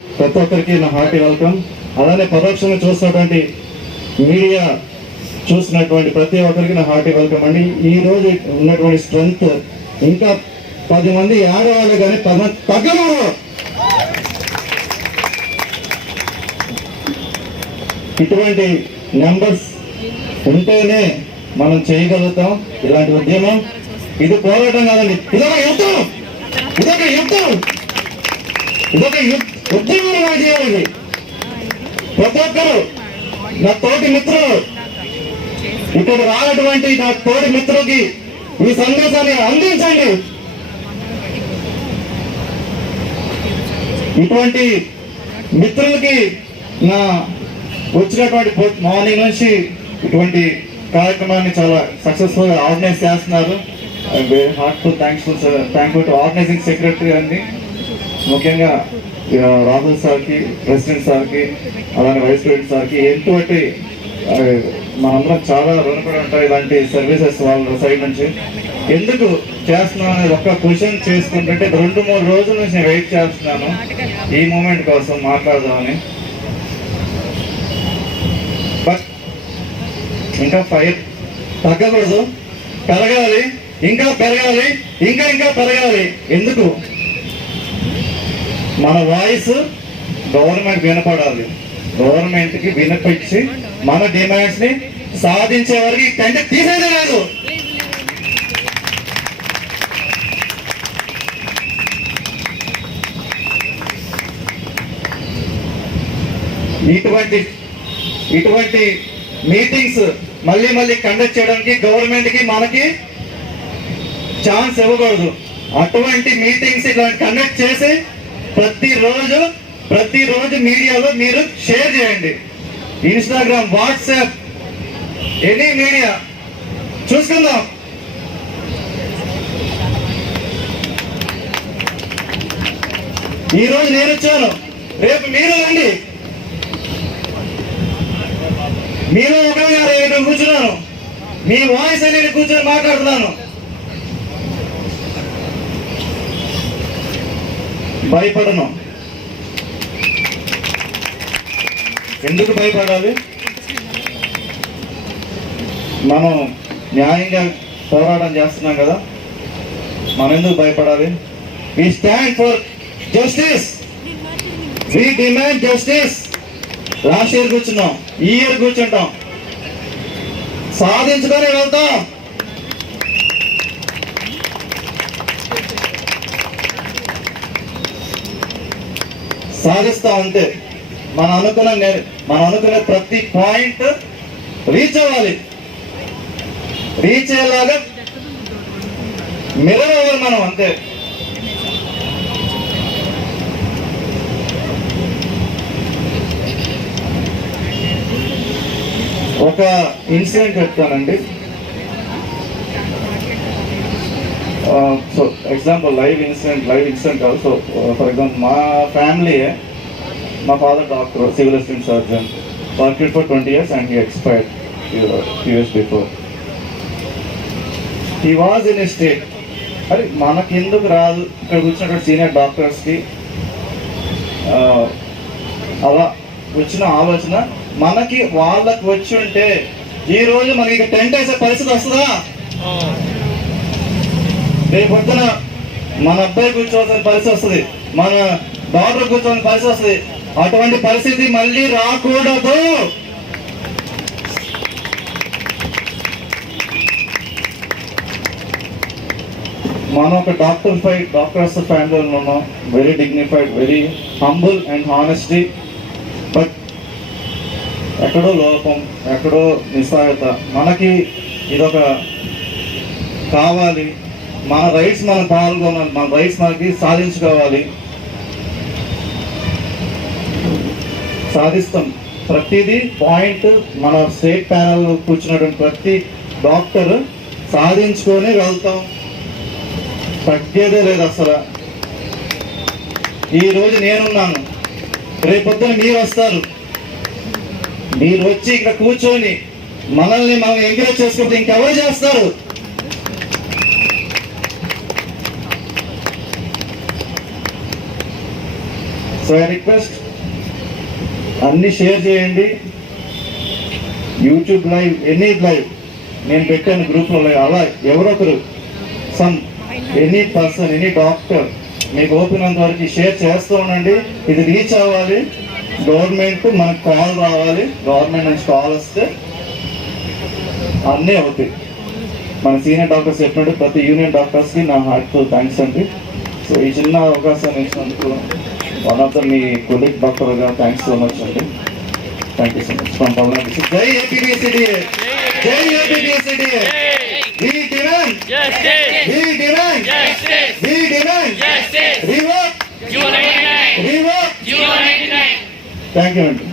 ప్రతి ఒక్కరికి నా హార్టీ వెల్కమ్. అలానే పరోక్షంగా చూస్తున్నటువంటి మీడియా చూసినటువంటి ప్రతి ఒక్కరికి నా హార్టీ వెల్కమ్ అండి. ఈ రోజు ఉన్నటువంటి స్ట్రెంగ్త్ ఇంకా 10 మంది ఆడవాళ్ళు కానీ 10 మంది తగ్గలేదు. ఇటువంటి నెంబర్స్ ఉంటేనే మనం చేయగలుగుతాం ఇలాంటి ఉద్యమం. ఇది పోరాటం కాదండి, ఇదొక యుద్ధం, ఇదొక యుద్ధం, ఇదొక ఉద్యమంగా చేయాలి. ప్రతి ఒక్కరు నా తోటి మిత్రులు ఇక్కడ రానటువంటి నా తోటి మిత్రులకి ఈ సందేశాన్ని అందించండి. ఇటువంటి మిత్రులకి నా వచ్చినటువంటి మార్నింగ్ నుంచి ఇటువంటి కార్యక్రమాన్ని చాలా సక్సెస్ఫుల్ గా ఆర్గనైజ్ చేస్తున్నారు. థ్యాంక్ఫుల్ టు ఆర్గనైజింగ్ సెక్రటరీ అండి, ముఖ్యంగా రాహుల్ సార్కి, ప్రెసిడెంట్ సార్కి, అలానే వైస్ ప్రెసిడెంట్ సార్కి. ఎటువంటి మనందరం చాలా రుణపడి ఉంటాయి ఇలాంటి సర్వీసెస్ వాళ్ళ సైడ్ నుంచి. ఎందుకు చేస్తున్నాను అనేది ఒక్క క్వశ్చన్ చేసుకుంటుంటే 2-3 రోజుల నుంచి నేను వెయిట్ చేస్తున్నాను ఈ మూమెంట్ కోసం మాట్లాడదామని. బట్ ఇంకా ఫైర్ తగ్గకూడదు, పెరగాలి, ఇంకా పెరగాలి, ఇంకా ఇంకా పెరగాలి. ఎందుకు? మన వాయిస్ గవర్నమెంట్ వినపడాలి. గవర్నమెంట్కి వినిపించి మన డిమాండ్స్ ని సాధించే వరకు ఈ టెండర్ తీసేదే లేదు. ఇటువంటి మీటింగ్స్ మళ్ళీ మళ్ళీ కండక్ట్ చేయడానికి గవర్నమెంట్ కి మనకి ఛాన్స్ ఇవ్వకూడదు. అటువంటి మీటింగ్స్ ఇలాంటి కండక్ట్ చేసి ప్రతిరోజు మీడియాలో మీరు షేర్ చేయండి. ఇన్స్టాగ్రామ్, వాట్సాప్, ఎనీ మీడియా చూసుకుందాం. ఈరోజు నేను వచ్చాను, రేపు మీరు రండి. మీరు ఒకగా ఇక్కడ కూర్చున్నాను, మీ వాయిస్ అనేది కూర్చొని మాట్లాడుతున్నాను. భయపడను. ఎందుకు భయపడాలి? మనం న్యాయంగా పోరాటం చేస్తున్నాం కదా, మనం ఎందుకు భయపడాలి? We stand for justice, we demand justice. Last year కూర్చున్నాం, ఈ ఇయర్ కూర్చుంటాం, సాధించుకొని వెళ్తాం. సాధిస్తాం అంతే. మనం అనుకున్న ప్రతి పాయింట్ రీచ్ అవ్వాలి. రీచ్ అయ్యేలాగా మిర్రర్ అవ్వాలి మనం, అంతే. ఒక ఇన్సిడెంట్ చెప్తానండి. సో ఎగ్జాంపుల్ లైవ్ ఇన్సిడెంట్ కాదు. సో ఫర్ ఎగ్జాంపుల్ మా ఫ్యామిలీ, మా father doctor, civil assistant surgeon, worked for 20 years and he expired few years before. He was in a state, అరే మనకి ఎందుకు రాదు, ఇక్కడ కూర్చున్నటువంటి సీనియర్ డాక్టర్స్కి అలా వచ్చిన ఆలోచన మనకి వాళ్ళకి వచ్చి ఉంటే ఈరోజు మనకి టెంట్ వేసే పరిస్థితి వస్తుందా? రేపు పొద్దున మన అబ్బాయి కూర్చోవాల్సిన పరిస్థితి వస్తుంది, మన డాక్టర్ కూర్చోవాల్సిన పరిస్థితి వస్తుంది. అటువంటి పరిస్థితి మళ్ళీ రాకూడదు. మనం ఒక డాక్టర్స్ ఫ్యామిలీలో ఉన్నాం. Very dignified, very humble and honesty. But ఎక్కడో లోపం, ఎక్కడో నిస్సహాయత. మనకి ఇదొక కావాలి, మన రైట్స్ మనం పాల్గొనాలి, మన రైట్స్ మనకి సాధించుకోవాలి. సాధిస్తాం. ప్రతిదీ పాయింట్ మన స్టేట్ ప్యానల్ కూర్చున్నటువంటి ప్రతి డాక్టర్ సాధించుకొని వెళ్తాం. తగ్గేదే లేదు అసలు. ఈరోజు నేనున్నాను, రేపొద్దున మీరు వస్తారు. మీరు వచ్చి ఇక్కడ కూర్చొని మనల్ని మనం ఎంకరేజ్ చేసుకుంటే ఇంకెవరు చేస్తారు? సో ఐ రిక్వెస్ట్ అన్ని షేర్ చేయండి. యూట్యూబ్ లైవ్, ఎనీ లైవ్ నేను పెట్టాను గ్రూప్లో లైవ్, అలా ఎవరొకరు ఎనీ పర్సన్, ఎనీ డాక్టర్ మీకు ఓపెన్ అంత వరకు షేర్ చేస్తూ ఉండండి. ఇది రీచ్ అవ్వాలి, గవర్నమెంట్ మనకు కాల్ రావాలి, గవర్నమెంట్ నుంచి కాల్ వస్తే అన్నీ అవుతాయి. మన సీనియర్ డాక్టర్స్ చెప్పినట్టు ప్రతి యూనియన్ డాక్టర్స్కి నా హార్ట్ఫుల్ థ్యాంక్స్ అండి. సో ఈ చిన్న అవకాశాన్ని ఇచ్చినందుకు one of the me colleague డాక్టర్గా థ్యాంక్స్ సో మచ్ అండి. Thank you so much from Palnadu. జై ఏపీడీసీడీఏ, జై ఏపీడీసీడీఏ. We demand justice. We demand justice. We demand justice. Revoke. Revoke. Thank you.